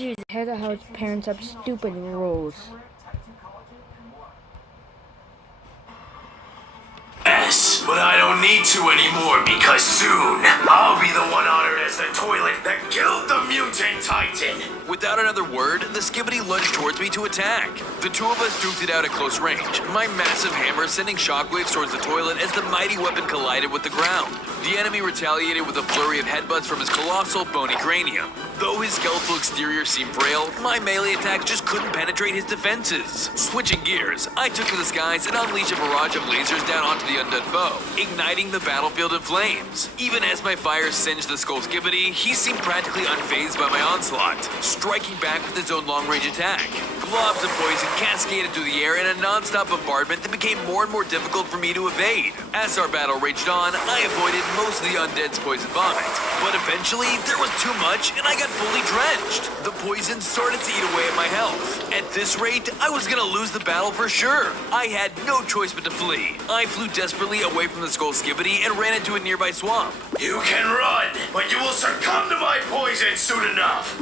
The head of house parents have stupid rules. Yes, but I don't need to anymore because soon I'll be the one honored as the toilet that killed the mutant titan. Without another word, the Skibidi lunged towards me to attack. The two of us duked it out at close range, my massive hammer sending shockwaves towards the toilet as the mighty weapon collided with the ground. The enemy retaliated with a flurry of headbutts from his colossal bony cranium. Though his skeletal exterior seemed frail, my melee attacks just couldn't penetrate his defenses. Switching gears, I took to the skies and unleashed a barrage of lasers down onto the undead foe, igniting the battlefield in flames. Even as my fire singed the Skull Skibidi, he seemed practically unfazed by my onslaught, striking back with his own long-range attack. Globs of poison cascaded through the air in a non-stop bombardment that became more and more difficult for me to evade. As our battle raged on, I avoided most of the undead's poison vomit, but eventually there was too much and I got fully drenched. The poison started to eat away at my health. At this rate, I was gonna lose the battle for sure. I had no choice but to flee. I flew desperately away from the Skull Skibidi and ran into a nearby swamp. You can run, but you will succumb to my poison soon enough.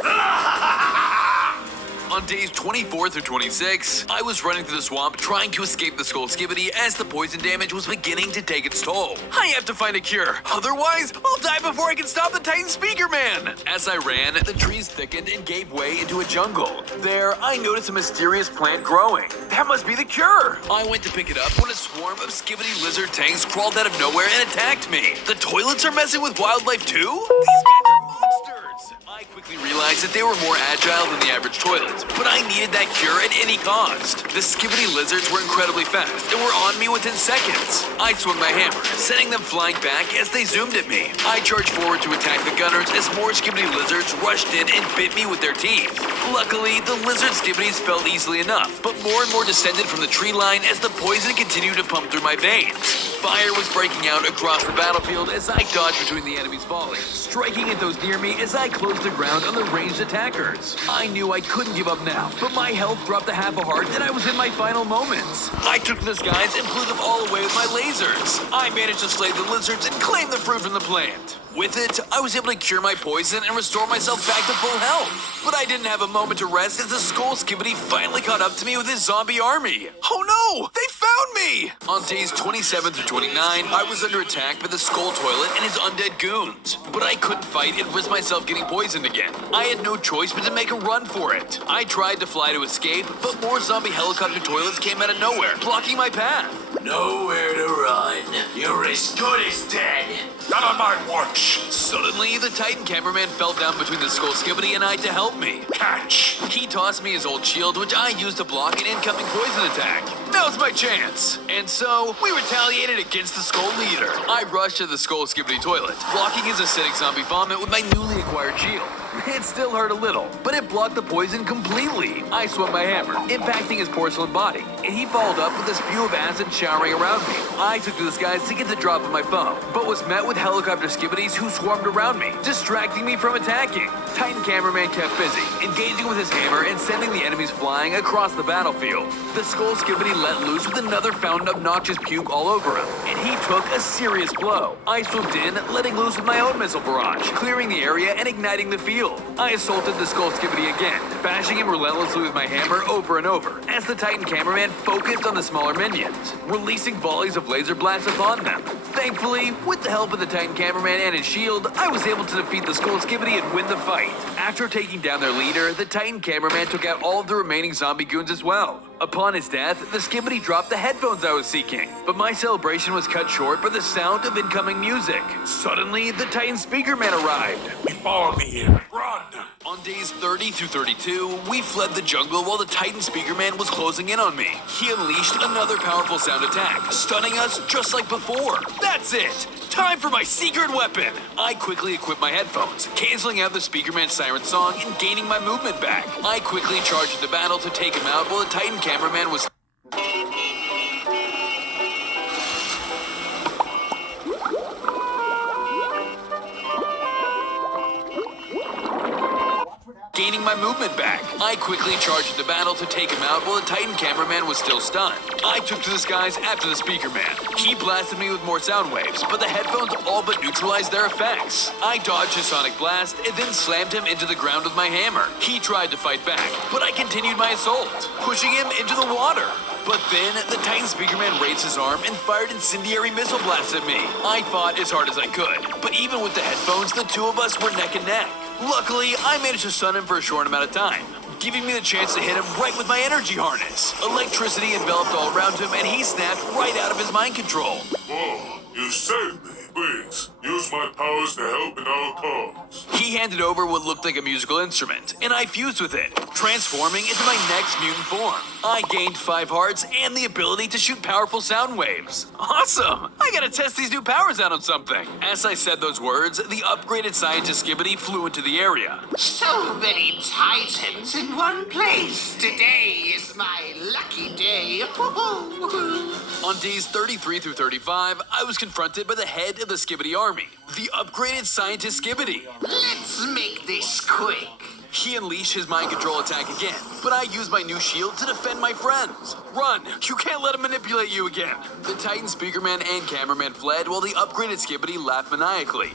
On days 24 through 26, I was running through the swamp trying to escape the Skull Skibidi as the poison damage was beginning to take its toll. I have to find a cure, otherwise I'll die before I can stop the Titan Speaker Man! As I ran, the trees thickened and gave way into a jungle. There, I noticed a mysterious plant growing. That must be the cure! I went to pick it up when a swarm of Skibidi lizard tanks crawled out of nowhere and attacked me. The toilets are messing with wildlife too? These guys are monsters! I quickly realized that they were more agile than the average toilet, but I needed that cure at any cost. The Skibidi lizards were incredibly fast and were on me within seconds. I swung my hammer, sending them flying back as they zoomed at me. I charged forward to attack the gunners as more Skibidi lizards rushed in and bit me with their teeth. Luckily, the lizard Skibidis fell easily enough, but more and more descended from the tree line as the poison continued to pump through my veins. Fire was breaking out across the battlefield as I dodged between the enemy's volleys, striking at those near me as I closed the ground on the ranged attackers. I knew I couldn't give up now, but my health dropped to half a heart and I was in my final moments. I took to the skies and blew them all away with my lasers. I managed to slay the lizards and claim the fruit from the plant. With it, I was able to cure my poison and restore myself back to full health. But I didn't have a moment to rest as the Skull Skibidi finally caught up to me with his zombie army. Oh no! They found me! On days 27 through 29, I was under attack by the Skull Toilet and his undead goons. But I couldn't fight and risk myself getting poisoned again. I had no choice but to make a run for it. I tried to fly to escape, but more zombie helicopter toilets came out of nowhere, blocking my path. Nowhere to run. You're as good as dead. Not on my watch. Suddenly, the Titan cameraman fell down between the Skull Skibidi and I to help me. Catch. He tossed me his old shield, which I used to block an incoming poison attack. Now's my chance. And so, we retaliated against the Skull Leader. I rushed to the Skull Skibidi toilet, blocking his acidic zombie vomit with my newly acquired shield. It still hurt a little, but it blocked the poison completely. I swung my hammer, impacting his porcelain body, and he followed up with a spew of acid showering around me. I took to the skies to get the drop of my foe, but was met with helicopter Skibidis who swarmed around me, distracting me from attacking. Titan cameraman kept busy, engaging with his hammer and sending the enemies flying across the battlefield. The Skull Skibidi let loose with another fountain of noxious puke all over him, and he took a serious blow. I swooped in, letting loose with my own missile barrage, clearing the area and igniting the field. I assaulted the Skull Skibidi again, bashing him relentlessly with my hammer over and over, as the Titan cameraman focused on the smaller minions, releasing volleys of laser blasts upon them. Thankfully, with the help of the Titan cameraman and his shield, I was able to defeat the Skull Skibidi and win the fight. After taking down their leader, the Titan cameraman took out all of the remaining zombie goons as well. Upon his death, the Skibidi dropped the headphones I was seeking, but my celebration was cut short by the sound of incoming music. Suddenly, the Titan Speaker Man arrived. Follow me here. Run. On days 30 through 32, we fled the jungle while the Titan Speaker Man was closing in on me. He unleashed another powerful sound attack, stunning us just like before. That's it! Time for my secret weapon! I quickly equipped my headphones, canceling out the Speaker Man's siren song and gaining my movement back. I quickly charged into battle to take him out while the Titan cameraman was... gaining my movement back. I quickly charged into battle to take him out while the Titan cameraman was still stunned. I took to the skies after the speaker man. He blasted me with more sound waves, but the headphones all but neutralized their effects. I dodged his sonic blast and then slammed him into the ground with my hammer. He tried to fight back, but I continued my assault, pushing him into the water. But then, the Titan Speakerman raised his arm and fired incendiary missile blasts at me. I fought as hard as I could, but even with the headphones, the two of us were neck and neck. Luckily, I managed to stun him for a short amount of time, giving me the chance to hit him right with my energy harness. Electricity enveloped all around him, and he snapped right out of his mind control. Whoa, you saved me. Please, use my powers to help in our cause. He handed over what looked like a musical instrument, and I fused with it, transforming into my next mutant form. I gained 5 hearts and the ability to shoot powerful sound waves. Awesome! I gotta test these new powers out on something. As I said those words, the upgraded scientist Skibidi flew into the area. So many titans in one place. Today is my lucky day. On days 33 through 35, I was confronted by the head of the Skibidi army, the upgraded scientist Skibidi. Let's make this quick. He unleashed his mind control attack again, but I used my new shield to defend my friends. Run! You can't let him manipulate you again! The Titan Speakerman and Cameraman fled while the upgraded Skibidi laughed maniacally.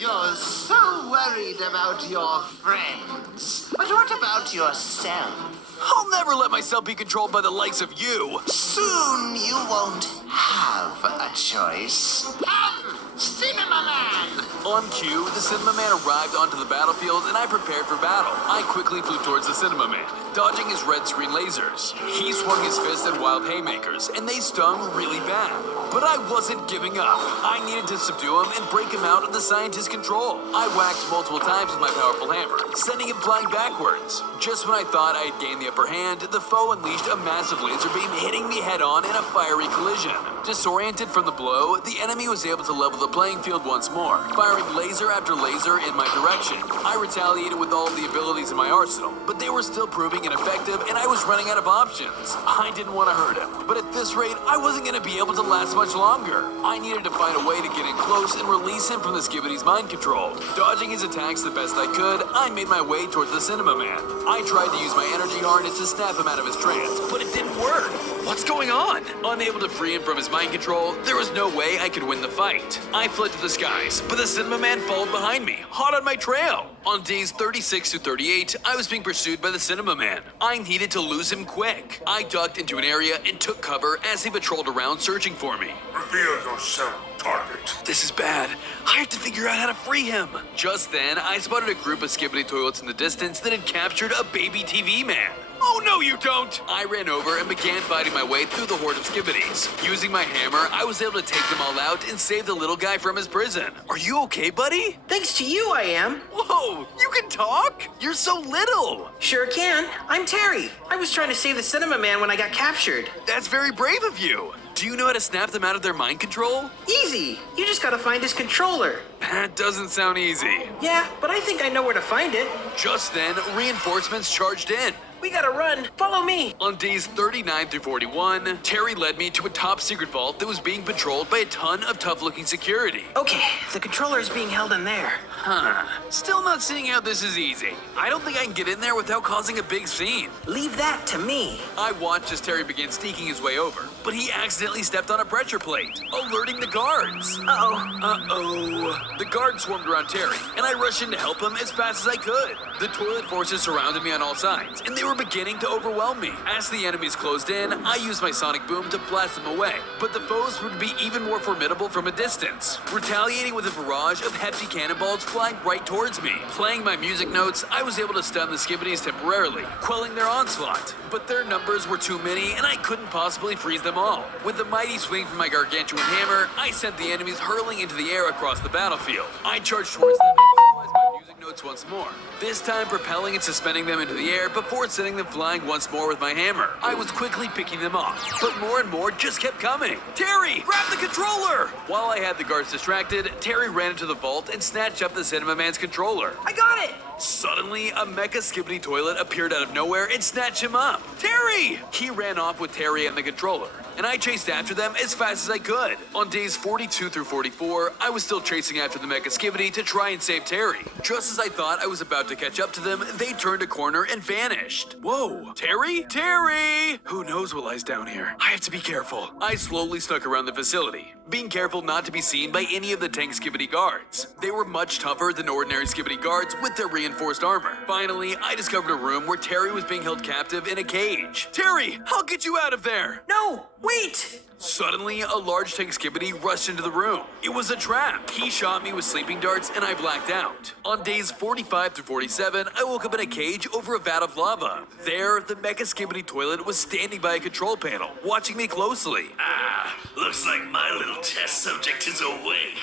You're so worried about your friends. But what about yourself? I'll never let myself be controlled by the likes of you! Soon you won't have a choice. Come, Cinema Man! On cue, the Cinema Man arrived onto the battlefield and I prepared for battle. I quickly flew towards the Cinema Man, dodging his red screen lasers. He swung his fists at wild haymakers, and they stung really bad. But I wasn't giving up. I needed to subdue him and break him out of the scientist's control. I whacked multiple times with my powerful hammer, sending him flying backwards. Just when I thought I had gained the upper hand, the foe unleashed a massive laser beam, hitting me head-on in a fiery collision. Disoriented from the blow, the enemy was able to level the playing field once more, firing laser after laser in my direction. I retaliated with all of the abilities in my arsenal, but they were still proving ineffective, and I was running out of options. I didn't want to hurt him, but at this rate, I wasn't going to be able to last much longer. I needed to find a way to get in close and release him from the Skibidi's mind control. Dodging his attacks the best I could, I made my way towards the Cinema Man. I tried to use my energy harness to snap him out of his trance, but it didn't work. What's going on? Unable to free him from his mind control, there was no way I could win the fight. I fled to the skies, but the Cinema Man followed behind me, hot on my trail. On days 36 to 38, I was being pursued by the Cinema Man. I needed to lose him quick. I ducked into an area and took cover as he patrolled around searching for me. Reveal yourself, target. This is bad. I have to figure out how to free him. Just then, I spotted a group of Skibidi toilets in the distance that had captured a baby TV man. Oh, no, you don't! I ran over and began fighting my way through the horde of Skibidis. Using my hammer, I was able to take them all out and save the little guy from his prison. Are you okay, buddy? Thanks to you, I am. Whoa, you can talk? You're so little. Sure can. I'm Terry. I was trying to save the Cinema Man when I got captured. That's very brave of you. Do you know how to snap them out of their mind control? Easy. You just gotta find his controller. That doesn't sound easy. Yeah, but I think I know where to find it. Just then, reinforcements charged in. We gotta run. Follow me. On days 39 through 41, Terry led me to a top secret vault that was being patrolled by a ton of tough-looking security. Okay, the controller is being held in there. Huh. Still not seeing how this is easy. I don't think I can get in there without causing a big scene. Leave that to me. I watched as Terry began sneaking his way over, but he accidentally stepped on a pressure plate, alerting the guards. Uh-oh. The guards swarmed around Terry, and I rushed in to help him as fast as I could. The toilet forces surrounded me on all sides, and they were beginning to overwhelm me. As the enemies closed in, I used my sonic boom to blast them away, but the foes would be even more formidable from a distance, retaliating with a barrage of hefty cannonballs flying right towards me. Playing my music notes, I was able to stun the Skibidis temporarily, quelling their onslaught, but their numbers were too many and I couldn't possibly freeze them all. With a mighty swing from my gargantuan hammer, I sent the enemies hurling into the air across the battlefield. I charged towards them and utilized my music notes notes once more, this time propelling and suspending them into the air before sending them flying once more with my hammer. I was quickly picking them off, but more and more just kept coming. Terry, grab the controller! While I had the guards distracted, Terry ran into the vault and snatched up the Cinema Man's controller. I got it! Suddenly, a Mecha Skibbity toilet appeared out of nowhere and snatched him up. Terry! He ran off with Terry and the controller, and I chased after them as fast as I could. On days 42 through 44, I was still chasing after the Mecha Skibbity to try and save Terry. Just as I thought I was about to catch up to them, they turned a corner and vanished. Whoa, Terry? Terry! Who knows what lies down here? I have to be careful. I slowly snuck around the facility, being careful not to be seen by any of the Tank Skibbity guards. They were much tougher than ordinary Skibbity guards with their reinforced armor. Finally, I discovered a room where Terry was being held captive in a cage. Terry, I'll get you out of there! No, wait! Suddenly, a large Tank Skibbity rushed into the room. It was a trap. He shot me with sleeping darts and I blacked out. On days 45 through 47, I woke up in a cage over a vat of lava. There, the Mecha Skibbity toilet was standing by a control panel, watching me closely. Ah, looks like my little test subject is awake.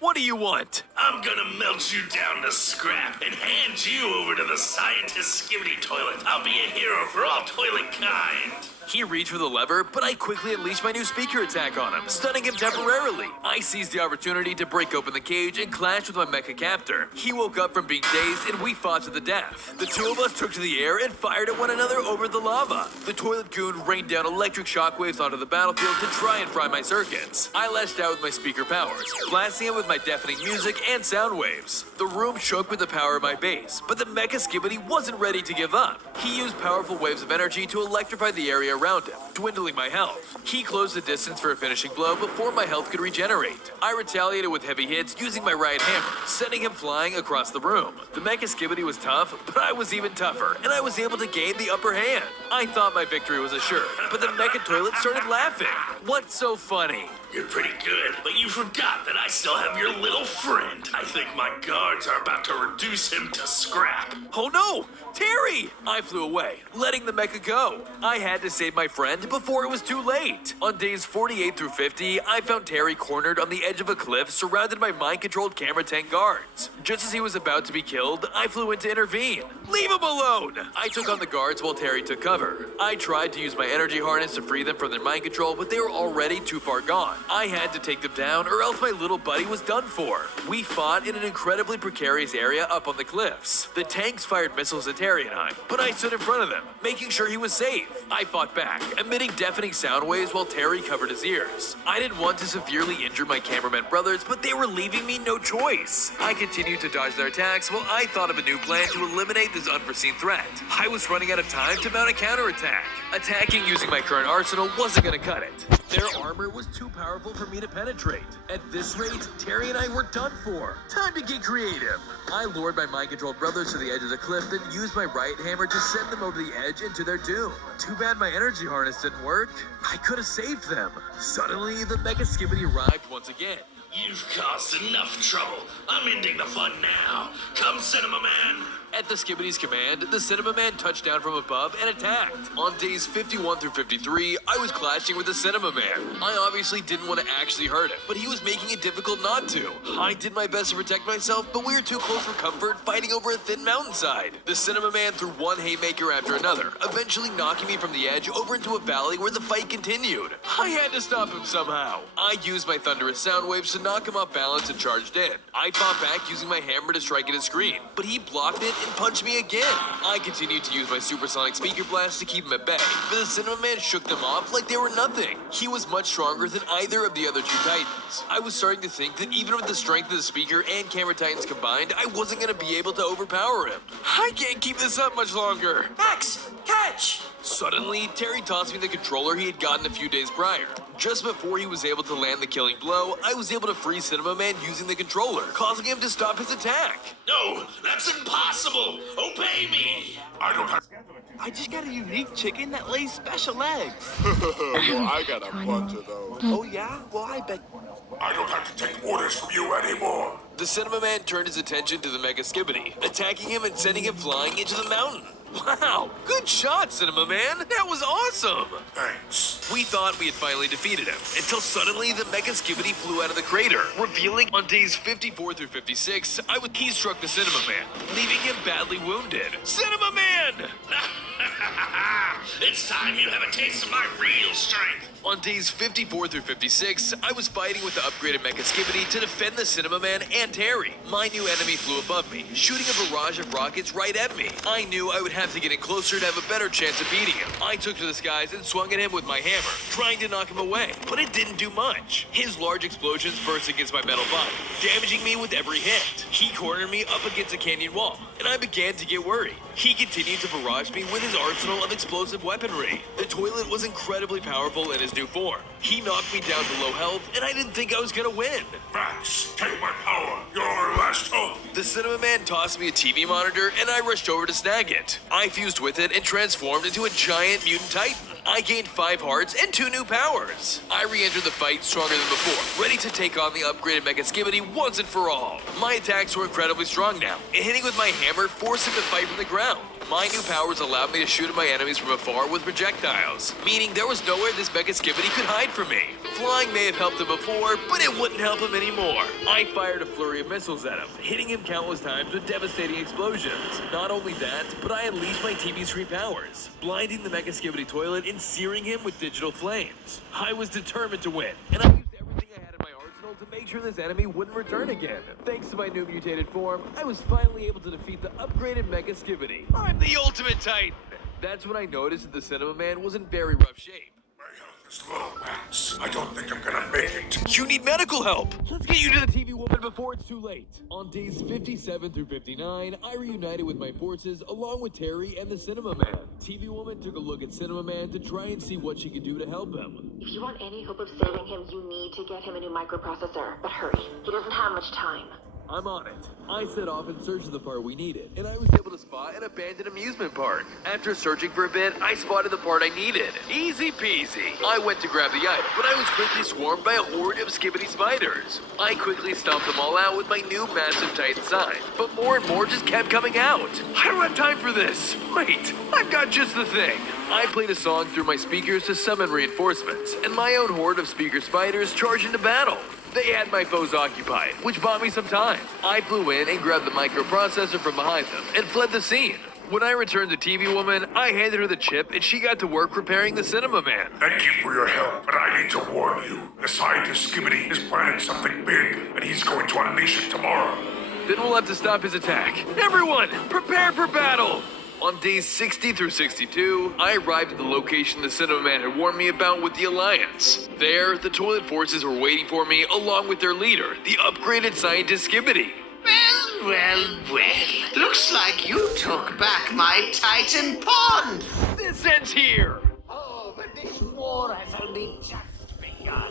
What do you want? I'm gonna melt you down to scrap and hand you over to the scientist Skibbity toilet. I'll be a hero for all toilet kind. He reached for the lever, but I quickly unleashed my new speaker attack on him, stunning him temporarily. I seized the opportunity to break open the cage and clashed with my mecha captor. He woke up from being dazed and we fought to the death. The two of us took to the air and fired at one another over the lava. The toilet goon rained down electric shockwaves onto the battlefield to try and fry my circuits. I lashed out with my speaker powers, blasting it with my deafening music and sound waves. The room shook with the power of my bass, but the Mecha Skibbity wasn't ready to give up. He used powerful waves of energy to electrify the area around him, dwindling my health. He closed the distance for a finishing blow before my health could regenerate. I retaliated with heavy hits using my right hammer, sending him flying across the room. The Mecha Skibbity was tough, but I was even tougher, and I was able to gain the upper hand. I thought my victory was assured, but the Mecha Toilet started laughing. What's so funny? You're pretty good, but you forgot that I still have your little friend. I think my guards are about to reduce him to scrap. Oh no! Terry! I flew away, letting the mecha go. I had to save my friend before it was too late. On days 48 through 50, I found Terry cornered on the edge of a cliff surrounded by mind-controlled camera tank guards. Just as he was about to be killed, I flew in to intervene. Leave him alone! I took on the guards while Terry took cover. I tried to use my energy harness to free them from their mind control, but they were already too far gone. I had to take them down or else my little buddy was done for. We fought in an incredibly precarious area up on the cliffs. The tanks fired missiles at Terry and I, but I stood in front of them, making sure he was safe. I fought back, emitting deafening sound waves while Terry covered his ears. I didn't want to severely injure my cameraman brothers, but they were leaving me no choice. I continued to dodge their attacks while I thought of a new plan to eliminate this unforeseen threat. I was running out of time to mount a counterattack. Attacking using my current arsenal wasn't gonna cut it. Their armor was too powerful for me to penetrate. At this rate, Terry and I were done for. Time to get creative. I lured my mind-controlled brothers to the edge of the cliff, then used my right hammer to send them over the edge into their doom. Too bad my energy harness didn't work. I could have saved them. Suddenly, the Mecha Skibbity arrived once again. You've caused enough trouble. I'm ending the fun now. Come, Cinema Man. At the Skibbity's command, the Cinema Man touched down from above and attacked. On days 51 through 53, I was clashing with the Cinema Man. I obviously didn't want to actually hurt him, but he was making it difficult not to. I did my best to protect myself, but we were too close for comfort, fighting over a thin mountainside. The Cinema Man threw one haymaker after another, eventually knocking me from the edge over into a valley where the fight continued. I had to stop him somehow. I used my thunderous sound waves to knock him off balance and charged in. I fought back using my hammer to strike at his screen, but he blocked it and punched me again. I continued to use my supersonic speaker blast to keep him at bay, but the Cinema Man shook them off like they were nothing. He was much stronger than either of the other two Titans. I was starting to think that even with the strength of the speaker and camera Titans combined, I wasn't going to be able to overpower him. I can't keep this up much longer. Max, catch! Suddenly, Terry tossed me the controller he had gotten a few days prior. Just before he was able to land the killing blow, I was able to free Cinema Man using the controller, causing him to stop his attack. No, that's impossible. Obey me. I don't have. I just got a unique chicken that lays special eggs. Well, I got a bunch of those. Oh yeah? Well, I bet. I don't have to take orders from you anymore. The Cinema Man turned his attention to the Mecha Skibbity, attacking him and sending him flying into the mountain. Wow, good shot, Cinema Man. That was awesome. Thanks. We thought we had finally defeated him, until suddenly the Mega Skibidi flew out of the crater, revealing on days 54 through 56, he struck the Cinema Man, leaving him badly wounded. Cinema Man! It's time you have a taste of my real strength. On days 54 through 56, I was fighting with the upgraded Mega Skibidi to defend the Cinema Man and Terry. My new enemy flew above me, shooting a barrage of rockets right at me. I knew I would have to get in closer to have a better chance of beating him. I took to the skies and swung at him with my hammer, trying to knock him away, but it didn't do much. His large explosions burst against my metal body, damaging me with every hit. He cornered me up against a canyon wall, and I began to get worried. He continued to barrage me with his arsenal of explosive weaponry. The toilet was incredibly powerful in his new form. He knocked me down to low health, and I didn't think I was gonna win. Max, take my power. Your last hope. The Cinema Man tossed me a TV monitor, and I rushed over to snag it. I fused with it and transformed into a giant mutant titan. I gained 5 hearts and 2 new powers. I re-entered the fight stronger than before, ready to take on the upgraded Mega Skibidi once and for all. My attacks were incredibly strong now, and hitting with my hammer forced him to fight from the ground. My new powers allowed me to shoot at my enemies from afar with projectiles, meaning there was nowhere this Mega Skibidi could hide from me. Flying may have helped him before, but it wouldn't help him anymore. I fired a flurry of missiles at him, hitting him countless times with devastating explosions. Not only that, but I unleashed my TV screen powers, blinding the Mega Skibidi toilet and searing him with digital flames. I was determined to win, and I used everything I had in my arsenal to make sure this enemy wouldn't return again. Thanks to my new mutated form, I was finally able to defeat the upgraded Mega Skibidi. I'm the ultimate Titan! That's when I noticed that the Cinema Man was in very rough shape. My health is low, Max. I don't think I'm gonna make it. You need medical help! Let's get you to the TV Woman before it's too late. On days 57 through 59, I reunited with my forces along with Terry and the Cinema Man. TV Woman took a look at Cinema Man to try and see what she could do to help him. If you want any hope of saving him, you need to get him a new microprocessor. But hurry, he doesn't have much time. I'm on it. I set off in search of the part we needed, and I was able to spot an abandoned amusement park. After searching for a bit, I spotted the part I needed. Easy peasy. I went to grab the item, but I was quickly swarmed by a horde of Skibidi spiders. I quickly stomped them all out with my new massive Titan sign, but more and more just kept coming out. I don't have time for this. Wait, I've got just the thing. I played a song through my speakers to summon reinforcements, and my own horde of speaker spiders charged into battle. They had my foes occupied, which bought me some time. I flew in and grabbed the microprocessor from behind them and fled the scene. When I returned to TV Woman, I handed her the chip and she got to work repairing the Cinema Man. Thank you for your help, but I need to warn you. The scientist Skibidi is planning something big, and he's going to unleash it tomorrow. Then we'll have to stop his attack. Everyone, prepare for battle! On days 60 through 62, I arrived at the location the Cinema Man had warned me about with the Alliance. There, the toilet forces were waiting for me along with their leader, the upgraded scientist Skibidi. Well. Looks like you took back my Titan pawn. This ends here! Oh, but this war has only just begun.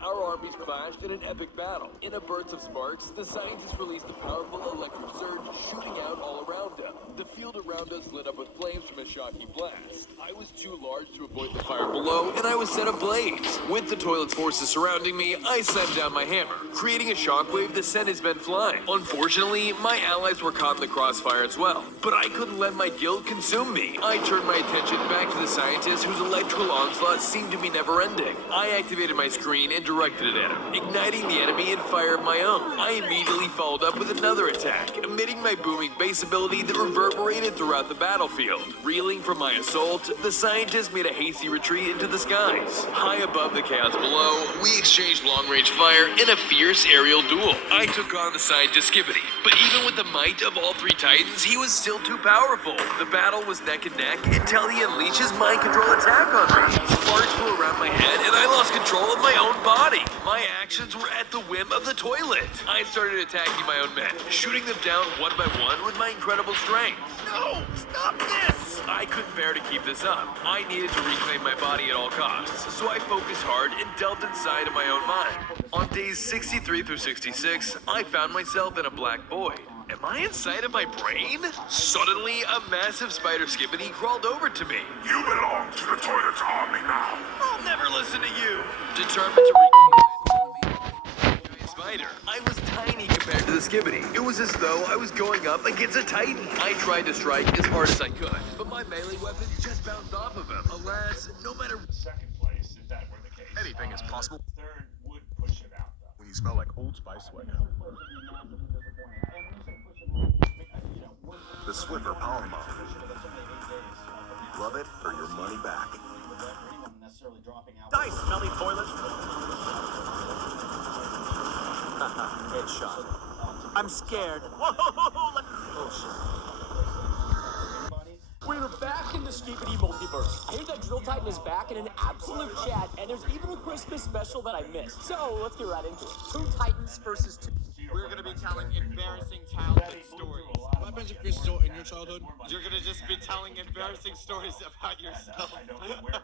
Our armies clashed in an epic battle. In a burst of sparks, the scientists released a powerful electric surge shooting out all around them. The field around us lit up with flames from a shocking blast. I was too large to avoid the fire below, and I was set ablaze. With the toilet's forces surrounding me, I slammed down my hammer, creating a shockwave that sent his men flying. Unfortunately, my allies were caught in the crossfire as well, but I couldn't let my guilt consume me. I turned my attention back to the scientist whose electrical onslaught seemed to be never-ending. I activated my screen and directed it at him, igniting the enemy in fire of my own. I immediately followed up with another attack, emitting my booming bass ability that reverberated throughout the battlefield. Reeling from my assault, the scientist made a hasty retreat into the skies. High above the chaos below, we exchanged long-range fire in a fierce aerial duel. I took on the scientist Skibidi, but even with the might of all 3 Titans, he was still too powerful. The battle was neck and neck until he unleashed his mind control attack on me. Sparks flew around my head and I lost control of my own body. My actions were at the whim of the toilet. I started attacking my own men, shooting them down one by one with my incredible strength. No, stop this! I couldn't bear to keep this up. I needed to reclaim my body at all costs, so I focused hard and delved inside of my own mind. On days 63 through 66, I found myself in a black void. Am I inside of my brain? Suddenly, a massive spider Skibidi crawled over to me. You belong to the toilet's army now. I'll never listen to you. Determined to regain my autonomy, spider. I was tiny compared to this Skibidi. It was as though I was going up against a Titan. I tried to strike as hard as I could, but my melee weapon just bounced off of him. Alas, no matter... Second place, if that were the case. Anything is possible. Third would push him out, though. When you smell like Old Spice right now. The Swiffer Power Bomb. Love it or your money back. Die, smelly toilets! Headshot. I'm scared. Whoa! Oh shit. We're back in the Skibidi multiverse. I hear that Drill Titan is back in an absolute chat, and there's even a Christmas special that I missed. So let's get right into it. 2 Titans versus 2. We're gonna be telling embarrassing childhood stories. What happened to Crystal in your childhood? You're gonna just be telling embarrassing stories about yourself.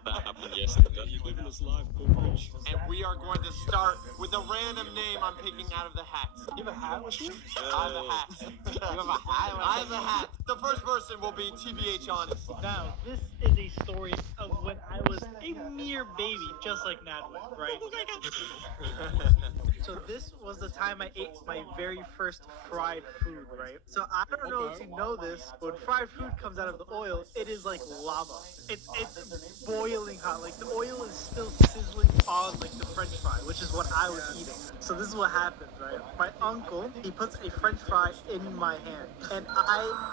That happened yesterday. You live in this life, Coach. And we are going to start with a random name I'm picking out of the hat. You have a hat with you? I have a hat. You have a hat? I have a hat. The first person will be TBH Honest. Now, this is a story of when I was a mere baby, just like Nadwin, right? So this was the time I ate my very first fried food, right? So I don't know if you know this, but when fried food comes out of the oil, it is like lava. It's boiling hot. Like the oil is still sizzling on like the French fry, which is what I was eating. So this is what happens, right? My uncle, he puts a French fry in my hand, and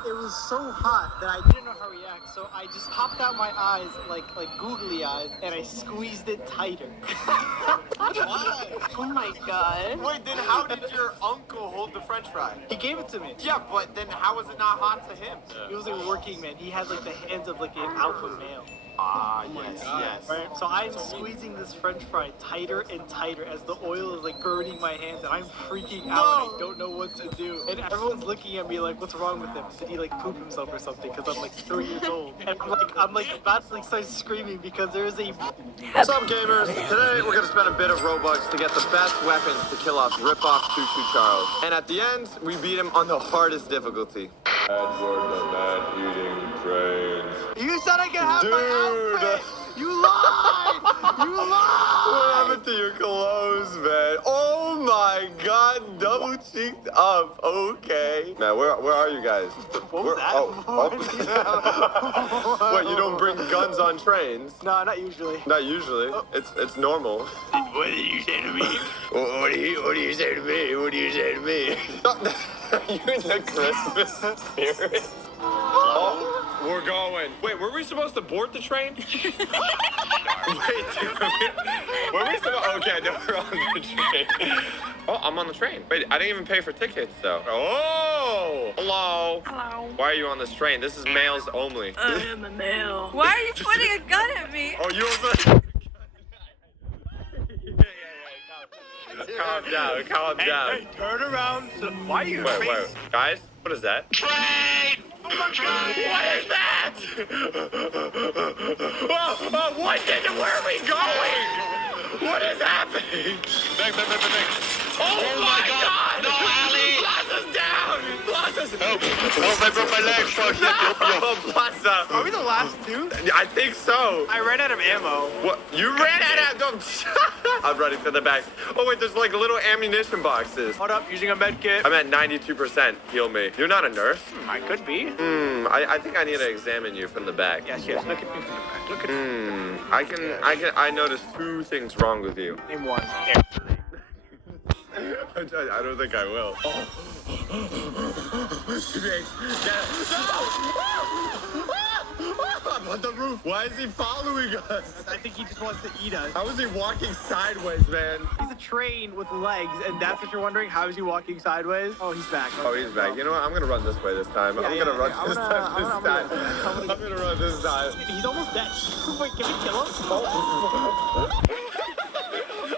it was so hot that I didn't know how to react. So I just popped out my eyes like googly eyes, and I squeezed it tighter. Oh my god. Wait, then how did your uncle hold the French fry? He gave it to me. Yeah, but then how was it not hot to him? He was a working man. He had like the hands of like an alpha male. Ah, yes, yes. Right? So I'm squeezing this French fry tighter and tighter as the oil is like burning my hands, and I'm freaking out. And I don't know what to do. And everyone's looking at me like, "What's wrong with him? Did he like poop himself or something?" Because I'm like 3 years old, and I'm like about to like start screaming because there's a. What's up, gamers? Today we're gonna spend a bit of Robux to get the best weapons to kill off Rip-Off Choo Choo Charles, and at the end we beat him on the hardest difficulty. Edward the man-eating brains. You said I could have my outfit! You lied! You lied! What happened to your clothes, man? Oh my god, double cheeked up. Okay. Man, where are you guys? What was that? What, you don't bring guns on trains? No, not usually. Not usually. It's normal. What did you say to me? What do you say to me? What do you say to me? Are you in the Christmas spirit? Oh, we're going. Wait, were we supposed to board the train? Wait, were we supposed? Okay, no, we're on the train. Oh, I'm on the train. Wait, I didn't even pay for tickets though. Oh, hello. Hello. Why are you on this train? This is males only. I am a male. Why are you pointing a gun at me? Oh, you also. Calm down, calm down. Hey, turn around. Why are you Wait, guys, what is that? Train! What is that? What is it? Where are we going? What is happening? Back. Oh my god! No, Ali! Plaza's down! Plaza's Oh, I broke my leg. Fuck you. Oh, Plaza. Are we the last two? I think so. I ran out of ammo. What? You ran out of... I'm running to the back. Oh, wait, there's like little ammunition boxes. Hold up, using a med kit. I'm at 92%. Heal me. You're not a nurse? I could be. I think I need to examine you from the back. Yes, look at me from the back. Look at me. I noticed 2 things wrong with you. Name one. I don't think I will. Oh. I'm on the roof. Why is he following us? I think he just wants to eat us. How is he walking sideways, man? He's a train with legs, and that's what you're wondering? How is he walking sideways? Oh, he's back. Oh, he's back. You know what? I'm gonna run this way this time. I'm gonna run this time. I'm gonna run this time. He's almost dead. Wait, can we kill him?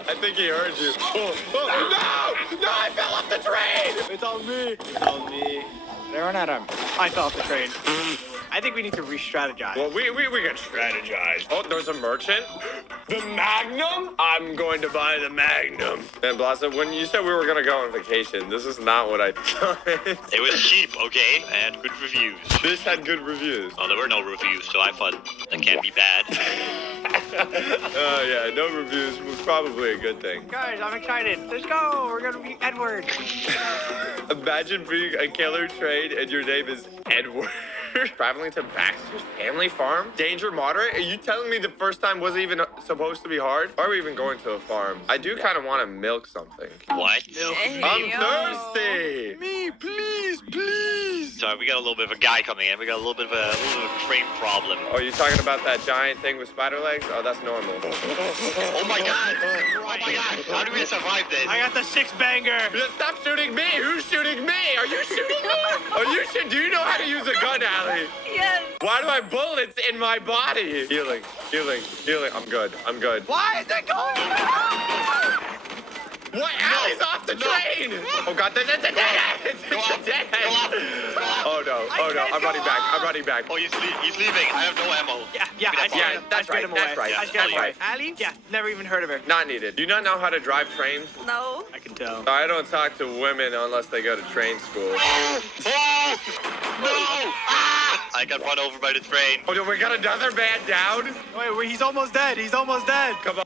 I think he heard you. No! No, I fell off the train! It's on me. It's on me. They're on Adam. I fell off the train. I think we need to re-strategize. Well, we can strategize. Oh, there's a merchant. The Magnum? I'm going to buy the Magnum. And Blossom, when you said we were going to go on vacation, this is not what I thought. It was cheap, okay? And good reviews. This had good reviews. Oh, there were no reviews, so I thought that can't be bad. Yeah, no reviews was probably a good thing. Guys, I'm excited. Let's go. We're gonna be Edward. Imagine being a killer train and your name is Edward. Traveling to Baxter's family farm? Danger moderate? Are you telling me the first time wasn't even supposed to be hard? Why are we even going to a farm? I do kind of want to milk something. What? I'm thirsty. Me, please, please. Sorry, we got a little bit of a guy coming in. We got a little bit of a train problem. Oh, you talking about that giant thing with spider legs? Oh, that's normal. Oh my god! Oh my god! How do we survive this? I got the six banger. Stop shooting me! Who's shooting me? Are you shooting me? Are you shooting? Do you know how to use a gun, Allie? Yes. Why do I have bullets in my body? Healing, healing, healing. I'm good. I'm good. Why is it going? What? Allie's off the train! Oh god, it's a dead end! It's a dead end! Oh no, I'm running back. I'm running back. Oh, he's leaving. I have no ammo. Yeah, That's right, that's right. I scared him away. Allie? Yeah, never even heard of her. Not needed. Do you not know how to drive trains? No. I can tell. I don't talk to women unless they go to train school. Oh! No! Ah! I got run over by the train. Oh, we got another man down? Wait, he's almost dead. He's almost dead. Come on.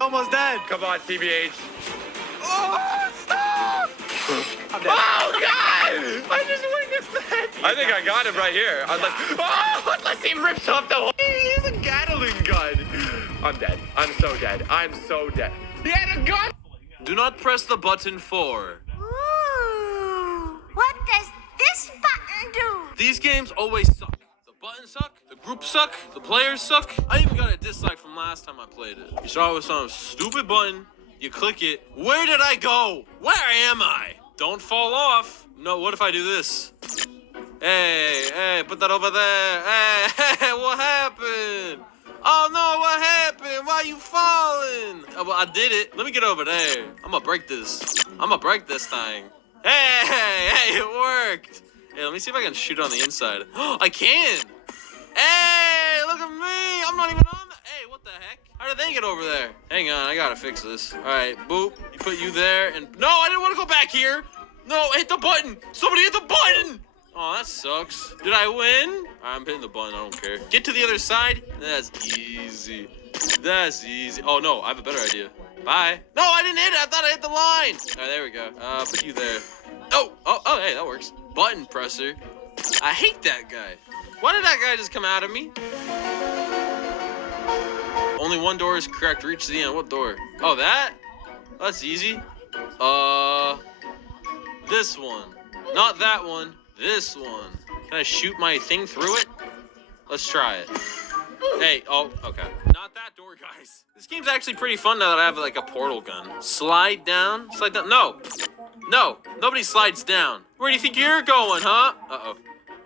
Almost dead. Come on, TBH. Oh, stop! I'm dead. Oh, God! I just witnessed that. I think I got him right here. Unless he rips off the whole... He has a Gatling gun. I'm dead. I'm so dead. I'm so dead. He had a gun! Do not press the button 4. Ooh, what does this button do? These games always suck. The buttons suck, the groups suck, the players suck. I even got a dislike from last time I played it. You start with some stupid button, you click it. Where did I go? Where am I? Don't fall off. No, what if I do this? Hey, put that over there. Hey, what happened? Oh no, what happened? Why you falling? Oh, well, I did it. Let me get over there. I'm gonna break this. I'm gonna break this thing. Hey, it worked. Hey, let me see if I can shoot on the inside. I can. Hey, look at me. I'm not even on the... Hey, what the heck? How did they get over there? Hang on, I gotta fix this. All right, boop. You put you there and... No, I didn't want to go back here. No, hit the button. Somebody hit the button. Oh, that sucks. Did I win? I'm hitting the button. I don't care. Get to the other side. That's easy. That's easy. Oh, no. I have a better idea. Bye. No, I didn't hit it. I thought I hit the line. All right, there we go. Put you there. Oh, hey, that works. Button presser. I hate that guy. Why did that guy just come out of me? Only one door is correct. Reach the end. What door? Oh, that? That's easy. This one. Not that one. This one. Can I shoot my thing through it? Let's try it. Hey, oh, okay. Not that door, guys. This game's actually pretty fun now that I have like a portal gun. Slide down. Slide down. No. No. Nobody slides down. Where do you think you're going, huh? Uh-oh.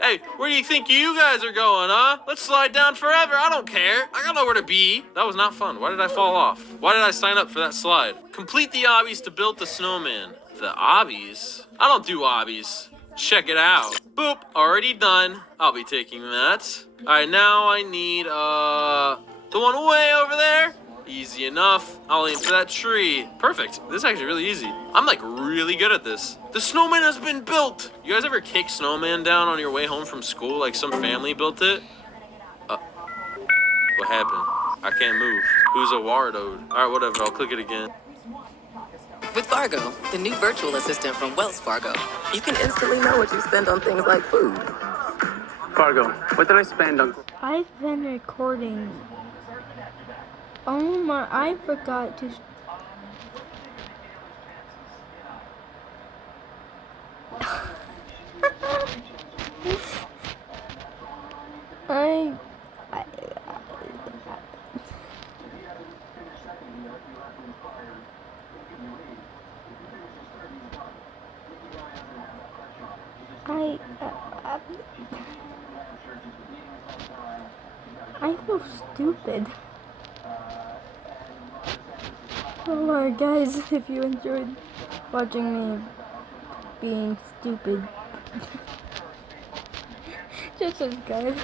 Hey, where do you think you guys are going, huh? Let's slide down forever. I don't care. I got nowhere to be. That was not fun. Why did I fall off? Why did I sign up for that slide? Complete the obbies to build the snowman. The obbies? I don't do obbies. Check it out. Boop. Already done. I'll be taking that. All right, now I need, the one way over there. Easy enough. I'll aim for that tree. Perfect. This is actually really easy. I'm like really good at this. The snowman has been built. You guys ever kick snowman down on your way home from school? Like some family built it? What happened? I can't move. Who's a wardo? All right, whatever. I'll click it again. With Fargo, the new virtual assistant from Wells Fargo, you can instantly know what you spend on things like food. Fargo, what did I spend on? I've been recording. Oh my, I forgot to... I feel stupid. Alright guys, if you enjoyed watching me being stupid, just subscribe.